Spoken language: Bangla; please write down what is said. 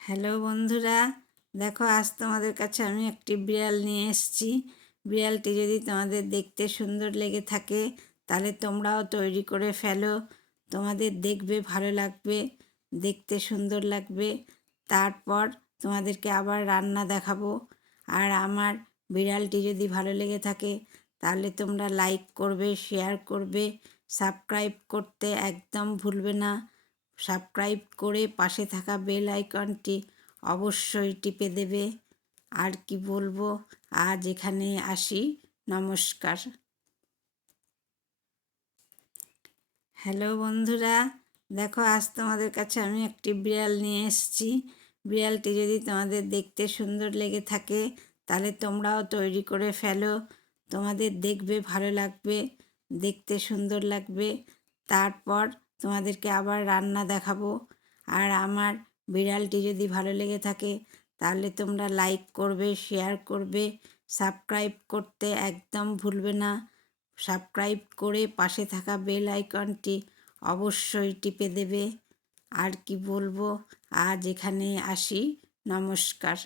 হ্যালো বন্ধুরা, দেখো আজ তোমাদের কাছে আমি একটি বিড়াল নিয়ে এসেছি। বিড়ালটি যদি তোমাদের দেখতে সুন্দর লেগে থাকে তাহলে তোমরাও তৈরি করে ফেলো। তোমাদের দেখবে ভালো লাগবে, দেখতে সুন্দর লাগবে। তারপর তোমাদেরকে আবার রান্না দেখাবো। আর আমার বিড়ালটি যদি ভালো লেগে থাকে তাহলে তোমরা লাইক করবে, শেয়ার করবে, সাবস্ক্রাইব করতে একদম ভুলবে না। সাবস্ক্রাইব করে পাশে থাকা বেল আইকনটি অবশ্যই টিপে দেবে। আর কি বলবো, আজ এখানে আসি, নমস্কার। হ্যালো বন্ধুরা, দেখো আজ তোমাদের কাছে আমি একটি বিড়াল নিয়ে এসেছি। বিড়ালটি যদি তোমাদের দেখতে সুন্দর লেগে থাকে তাহলে তোমরাও তৈরি করে ফেলো। তোমাদের দেখবে ভালো লাগবে, দেখতে সুন্দর লাগবে। তারপর তোমাদেরকে আবার রান্না দেখাবো। আর আমার বিড়ালটি যদি ভালো লেগে থাকে তাহলে তোমরা লাইক করবে, শেয়ার করবে, সাবস্ক্রাইব করতে একদম ভুলবে না। সাবস্ক্রাইব করে পাশে থাকা বেল আইকনটি অবশ্যই টিপে দেবে। আর কি বলবো, আজ এখানে আসি, নমস্কার।